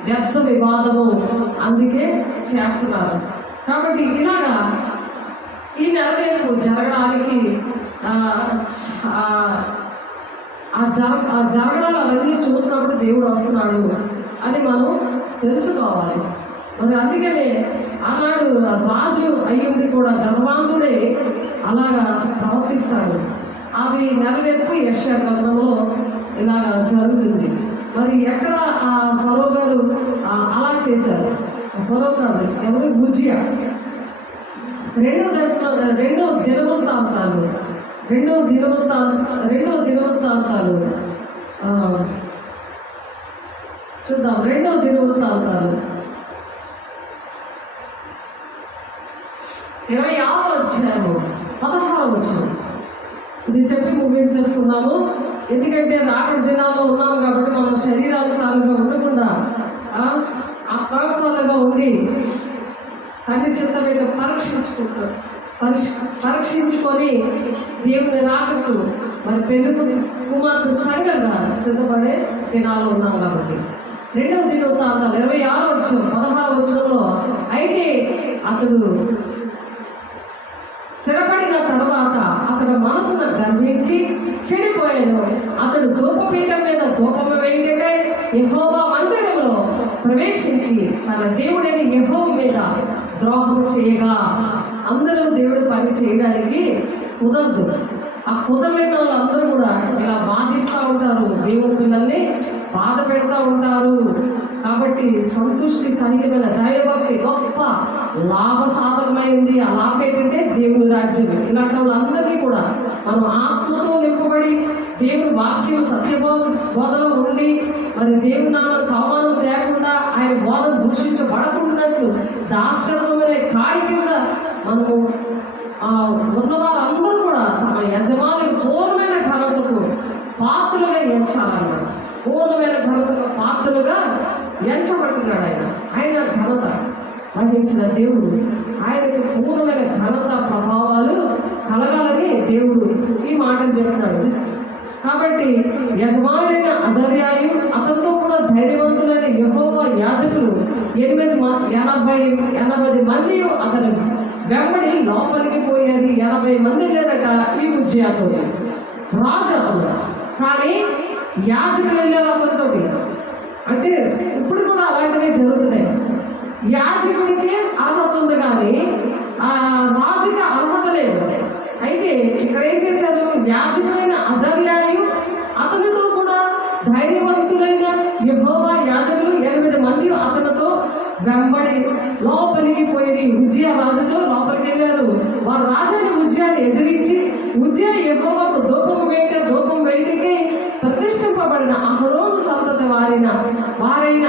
వ్యర్థ వివాదము అందుకే చేస్తున్నారు. కాబట్టి ఇలాగా ఈ నెరవేర్పు జరగడానికి జరగడాలు అవన్నీ చూసినప్పుడు దేవుడు వస్తున్నాడు అని మనం తెలుసుకోవాలి. మరి అందుకనే ఆనాడు రాజు అయ్యింది కూడా గర్వాంధుడే అలాగా ప్రవర్తిస్తాడు. అవి నెరవేర్పు యెషయా గ్రంథంలో ఇలాగా జరుగుతుంది. మరి ఎక్కడ ఆ ఫరో గారు అలా చేశారు? ఫరో కాదు, ఎవరు? గుజియా. రెండో దినవృత్తాంతాలు చూద్దాం. రెండో దినవృత్తాంతాలు 26వ అధ్యాయము 16వ వచనం. ఇది చెప్పి ముగించేసుకుందాము. ఎందుకంటే రాకడ దినాల్లో ఉన్నాము కాబట్టి మనం శరీరానుసారంగా ఉండకుండా అప్రాసాలుగా ఉండి తండ్రి చిత్తం మీద పరీక్షించుకొని దేవుని రాకకు మరి పెళ్లి కుమార్తె సంఘంగా సిద్ధపడే దినాలు ఉన్నాం కాబట్టి 2వ దినవృత్తాంతాలు 26వ వచనం 16వ వచనంలో అయితే అతడు స్థిరపడిన తర్వాత అతడు మనసును గర్వించి చెడిపోయాను. అతడు ధూపపీఠం మీద ధూపము వేయకై యెహోవా మందిరంలో ప్రవేశించి తన దేవుడైన యెహోవా మీద ద్రోహం చేయగా. అందరూ దేవుడు పని చేయడానికి కుదరదు. ఆ కుదరలేని వాళ్ళందరూ కూడా ఇలా బాధిస్తూ ఉంటారు, దేవుని పిల్లల్ని బాధ పెడతా ఉంటారు. కాబట్టి సంతుష్టి సహితమైన దైవభక్తి గొప్ప లాభసాధకమైంది. ఆ లాభం ఏంటంటే దేవుని రాజ్యం. ఇలాంటి వాళ్ళందరినీ కూడా మనం ఆత్మతో నింపబడి దేవుని వాక్యం బోధలో ఉండి మరి దేవుని నామానికి అవమానం లేకుండా ఆయన బోధ దూషించబడకుండాట్లు దాస్యమైన కాడికి కూడా మనము ఉన్నవారందరూ కూడా తమ యజమాని పూర్ణమైన ఘనతకు పాత్రలుగా ఎంచాలన్నమాట. పూర్ణమైన ఘనతకు పాత్రలుగా ఎంచబడుతున్నాడు ఆయన ఘనత వహించిన దేవుడు. ఆయనకి పూర్ణమైన ఘనత ప్రభావాలు కలగాలని దేవుడు ఈ మాటలు చెప్తున్నాడు. కాబట్టి యజమానుడైన అజర్యాయు అతనితో కూడా ధైర్యవంతులైన యెహోవా యాజకులు 80 మంది అతను వెంబడి లోపలికి పోయేది. 80 మంది లేదట ఈ ఉజ్జయాతో రాజు. కానీ యాజకులు వెళ్ళారు అతనితోటి. అంటే ఇప్పుడు కూడా అలాంటివే జరుగుతున్నాయి. యాజకుడికి అర్హత ఉంది కానీ ఆ రాజుకి అర్హత లేదు. అయితే ఇక్కడ ఏం చేశారు, యాజకుడైన అజర్యాయు అతనితో కూడా ధైర్యవంతులైన యెహోవా యాజకులు 80 మంది అతనితో వెంబడి లోపలికి పోయి ఉజ్జియా రాజుతో లోపలికి వెళ్ళారు. వారు రాజైన ఉజ్జియాని ఎదిరించి ఉజ్జియా యెహోవాకు ధూపం వేయటికి ప్రతిష్ఠింపబడిన అహరోను సంతతి వారైన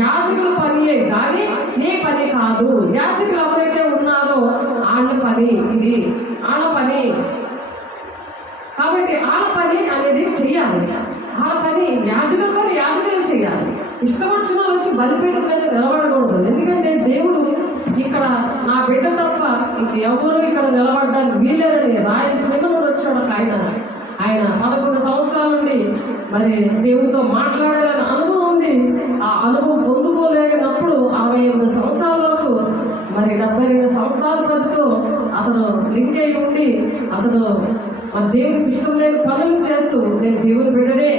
యాజకుల పనియే కానీ నీ పని కాదు. యాజకులు ఎవరైతే ఉన్నారో ఆళ్ళ పని ఇది, ఆళ్ళ పని. కాబట్టి ఆళ్ళ పని అనేది చెయ్యాలి. ఆళ్ళ పని యాజకుల పని యాజకులు చేయాలి. ఇష్టం వచ్చిన వాళ్ళు వచ్చి బలిపీఠం మీద నిలబడకూడదు. ఎందుకంటే దేవుడు ఇక్కడ నా బిడ్డ తప్ప ఎవరు ఇక్కడ నిలబడడానికి వీల్లేదని రాయలసీమ నుండి వచ్చాడు ఆయన 11 సంవత్సరాల నుండి మరి దేవుడితో మాట్లాడాలని అనుభవం ఉంది. ఆ అనుభవం పొందుకోలేనప్పుడు 68 సంవత్సరాల వరకు మరి 72 సంవత్సరాల వరకు అతను లింక్ అయి ఉండి అతను మన దేవుడికి ఇష్టం లేని పనులు చేస్తూ నేను దేవుని బిడ్డనే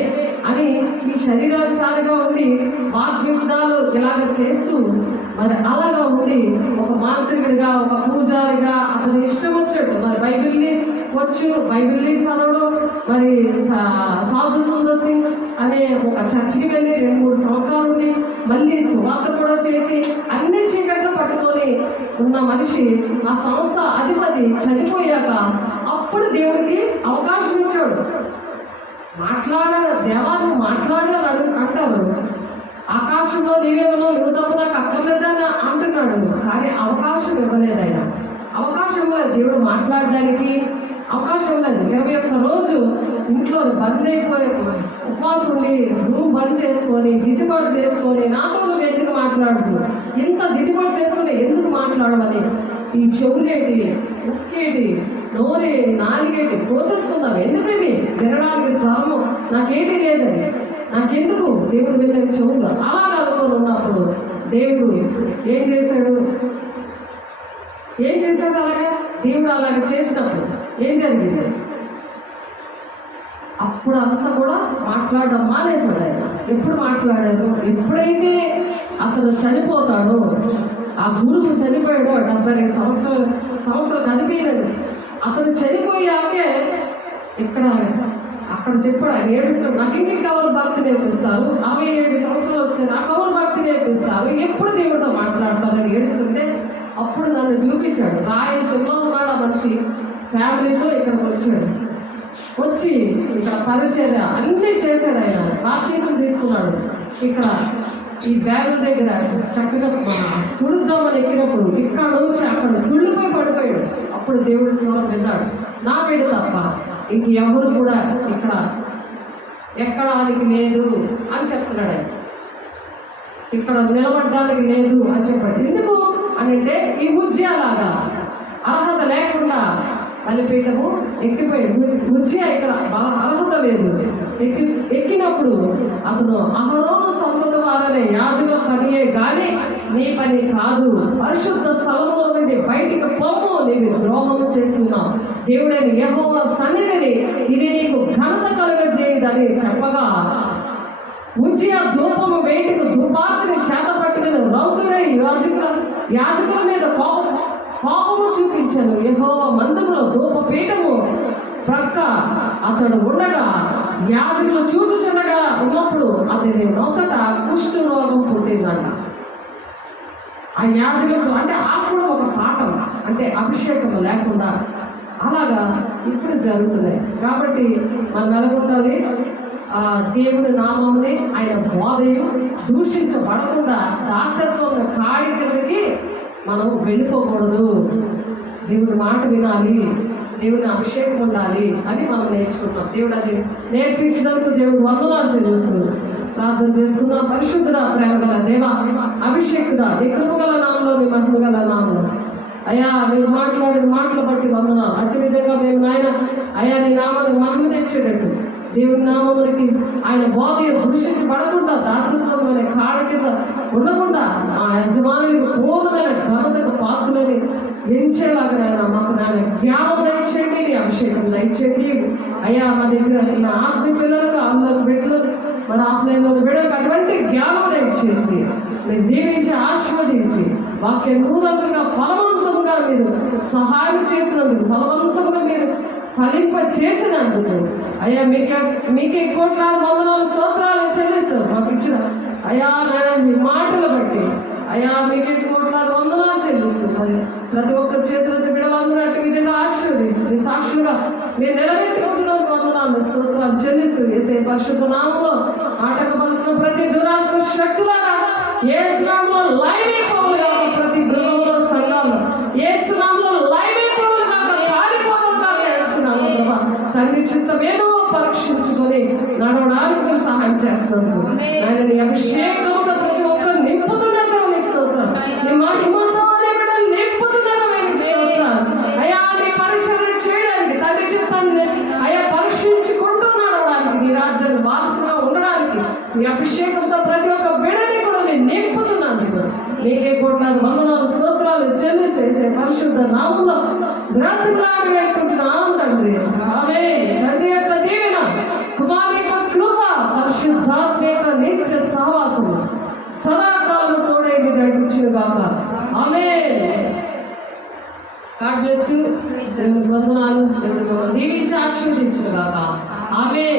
అని ఈ శరీరానుసారిగా ఉండి వాగ్యుద్ధాలు ఇలాగ చేస్తూ మరి అలాగా ఉండి ఒక మాంత్రికుడిగా ఒక పూజారిగా అతను ఇష్టం వచ్చినట్టు మరి బైబిల్ని చదవడం, మరి సాధు సుందర్ సింగ్ అనే ఒక చర్చికి వెళ్ళి 2-3 సంవత్సరాలు ఉండి మళ్ళీ సువార్త కూడా చేసి అన్ని చీకట్లు పట్టుకొని ఉన్న మనిషి ఆ సంస్థ అధిపతి చనిపోయాక అప్పుడు దేవుడికి అవకాశం ఇచ్చాడు. దేవాన్ని మాట్లాడాలి అంటారు. ఆకాశంలో నీవేమో నువ్వు తప్ప నాకు అక్కర్లేదని అంటున్నాడు. కానీ అవకాశం ఇవ్వలేదు ఆయన. అవకాశం ఇవ్వలేదు దేవుడు మాట్లాడడానికి. అవకాశం లేదు. 21 రోజు ఇంట్లో బంద్ అయిపోయి ఉపవాసం ఉండి రూమ్ బంద్ చేసుకొని దిద్దుబాటు చేసుకొని నాతో నువ్వు ఎందుకు మాట్లాడుతూ ఇంత దిద్దుబాటు చేసుకుని ఎందుకు మాట్లాడమని ఈ చెవులేటి ఉక్కేటి నోరే నాలుగేటి కోసేసుకుందాం. ఎందుకు ఇవి వినడానికి స్వరము నాకేటి లేదని నాకెందుకు దేవుడు వెళ్ళని చెవులు అలాగా అనుకోని ఉన్నప్పుడు దేవుడు ఏం చేశాడు అలాగా దేవుడు అలాగే చేసినప్పుడు ఏం జరిగింది? అప్పుడు అంతా కూడా మాట్లాడడం మానేశాడు ఆయన. ఎప్పుడు మాట్లాడారు? ఎప్పుడైతే అతను చనిపోతాడో, ఆ గురువు చనిపోయాడో 72 సంవత్సరాలు కనిపించలేదు. అతను చనిపోయాకే అక్కడ చెప్పాడు. ఆయన ఏడుస్తాడు, నాకు ఇంకెవరు భక్తి నేర్పిస్తారు, 67 సంవత్సరాలు వచ్చాయి, నాకు ఎవరు భక్తి నేర్పిస్తారు, ఎప్పుడు దేవుడితో మాట్లాడతారని ఏడుస్తుంటే అప్పుడు నన్ను చూపించాడు. రాయలసీమలో ఉన్నాడు ఆ మనిషి, ఫ్యామిలీతో ఇక్కడికి వచ్చి ఇక్కడ పరిచర్య అన్నీ చేశాడు. ఆయన బాప్తీసం తీసుకున్నాడు. ఇక్కడ ఈ బ్యాగుల దగ్గర చక్కగా కుడుద్దామని ఎక్కినప్పుడు ఇక్కడ నుంచి అక్కడ తుళ్ళిపోయి పడిపోయాడు. అప్పుడు దేవుడి స్వరం విన్నాడు, నా బిడ్డ తప్ప ఇంక ఎవరు కూడా ఇక్కడ ఎక్కడానికి లేదు అని చెప్తున్నాడు. ఆయన ఇక్కడ నిలబడడానికి లేదు అని చెప్పాడు. ఎందుకు అని అంటే ఈ ఉజ్జయాలాగా అర్హత లేకుండా బలిపీఠము ఎక్కిపోయాడు. ఉజ్జయ ఇక్కడ అర్హత లేదు. ఎక్కినప్పుడు అతను అహరోను సంతతి వారనే యాజకుల పనియే కానీ నీ పని కాదు, పరిశుద్ధ స్థలంలో నుండి బయటికి పొమ్ము, నీకు ద్రోహము చేస్తున్నావు, దేవుడైన యెహోవా సన్నిధిని ఇది నీకు ఘనత కలుగజేయదని చెప్పగా ఉజ్జయ ధూపము బయటకు ధూపార్తిని చేత పట్టుకుని రౌతుడై యాజకుల యాజకుల మీద కోపము చూపించాను. యెహోవా మందిరములో ధూపపీఠము ప్రక్క అతడు ఉండగా యాజకులు చూచుచుండగా ఉన్నప్పుడు అతని నొసట కుష్టు రోగం పుట్టిందంట. ఆ యాజకులు అంటే అప్పుడు ఒక పాఠం, అంటే అభిషేకం లేకుండా అలాగా ఇప్పుడు జరుగుతున్నాయి. కాబట్టి మనం ఎలాగుండాలి? దేవుని నామముని ఆయన బోధయు దూషించబడకుండా దాస్యత్వం కాడి కిందకి మనం వెళ్ళిపోకూడదు. దేవుని మాట వినాలి, దేవుని అభిషేకం ఉండాలి అని మనం నేర్చుకుంటాం. దేవుడు అది నేర్పించినందుకు దేవుడు వందనాలు చెల్లిస్తున్నాడు. ప్రార్థన చేసుకున్నాం. పరిశుద్ధుడ, ప్రేమ గల దేవ, అభిషేకుడ, నీ కృపగల నామంలో, నీ మహిమ గల నామంలో అయ్యా మీరు మాట్లాడిన మాటలు బట్టి వందనాలు. అట్టి విధంగా మేము నాయన అయ్యా నీ నామానికి మహిమ తెచ్చేటట్టు దేవుని నామమునికి ఆయన బోధ దూషించబడకుండా దాసత్వమైన కాడ కింద ఉండకుండా ఆ యజమానునికి పూర్ణమైన ఘనతకు పాత్రలని ఎంచేలాగా నాయన మాకు నాయన జ్ఞానం దయచేయండి, నీ అభిషేకం దయచేయండి అయ్యా. మా దగ్గర నా ఆత్మ పిల్లలకు అందరు బిడ్డలు మరి ఆఫ్లైన్లో బిడ్డలకు అటువంటి జ్ఞానం దయచేసి మీరు దీవించి ఆశీర్వదించి వాక్యం నూరంగా ఫలవంతంగా మీరు సహాయం చేసినందుకు, ఫలవంతంగా మీరు ఫలింప చేసినందుకు అయ్యా మీకే కోట్లాది వందనాలు స్తోత్రాలు చెల్లిస్తారు. మాకు ఇచ్చిన అయ్యా నాయన మీ మాటలు బట్టి అయ్యా మీకే కోట్లాది వందనాలు చెల్లిస్తారు. మరి ప్రతి ఒక్క చేతులతో బిడ్డలందరూ అటు విధంగా ఆశీర్వదించి మీ సాక్షులుగా మీరు నిలబెట్టుకుంటున్నందుకు వందనాలు స్తోత్రాలు చెల్లిస్తూ యేసే పరిశుద్ధ నామంలో ఆటంకపరిచిన ప్రతి దురాత్మ శక్తులాగా యేసు నామంలో లైవ్ అయిపోవుగా, ప్రతి గృహంలో సంఘాలు యేసు నామంలో లైవ్ అయిపోవుగా, కాలిపోవుగా యేసు నామంలో తండ్రి చిత్తం ఏదో పరీక్షించుకొని నడవడానికి మీరు సహాయం చేస్తున్నారు. ఆయన నీ అభిషేకముగా ప్రతి ఒక్కరు నింపుతున్నట్టు మీకు స్తోత్రం. నీ మహిమతో నింపుతున్నారు మీకు స్తోత్రం. అయ్యా నీ పరిచర్య చేయడానికి తండ్రి చిత్తాన్ని అయ్యా పరీక్షించుకుంటూ నడవడానికి, నీ రాజ్యాన్ని వారసుగా ఉండడానికి నీ అభిషేకంతో ప్రతి ఒక్క బిడ్డని కూడా నేను నింపుతున్నందుకు మీకే కోట్లాది వందనాలు స్తోత్రాలు చెల్లిస్తే పరిశుద్ధ నామంలో గ్రంథాలు వేడుకుంటున్నాం తండ్రి. ఆమేన్. తండ్రి యొక్క దీవెన, కుమారుని యొక్క కృప, పరిశుద్ధాత్మ యొక్క నిత్య సహవాసము సదాకాలము తోడై నడిపించుగాక. ఆమేన్. God bless you. దేవుని వందనాలు. దేవుడు మిమ్మల్ని దీవించి ఆశీర్వదించుగాక. ఆమేన్.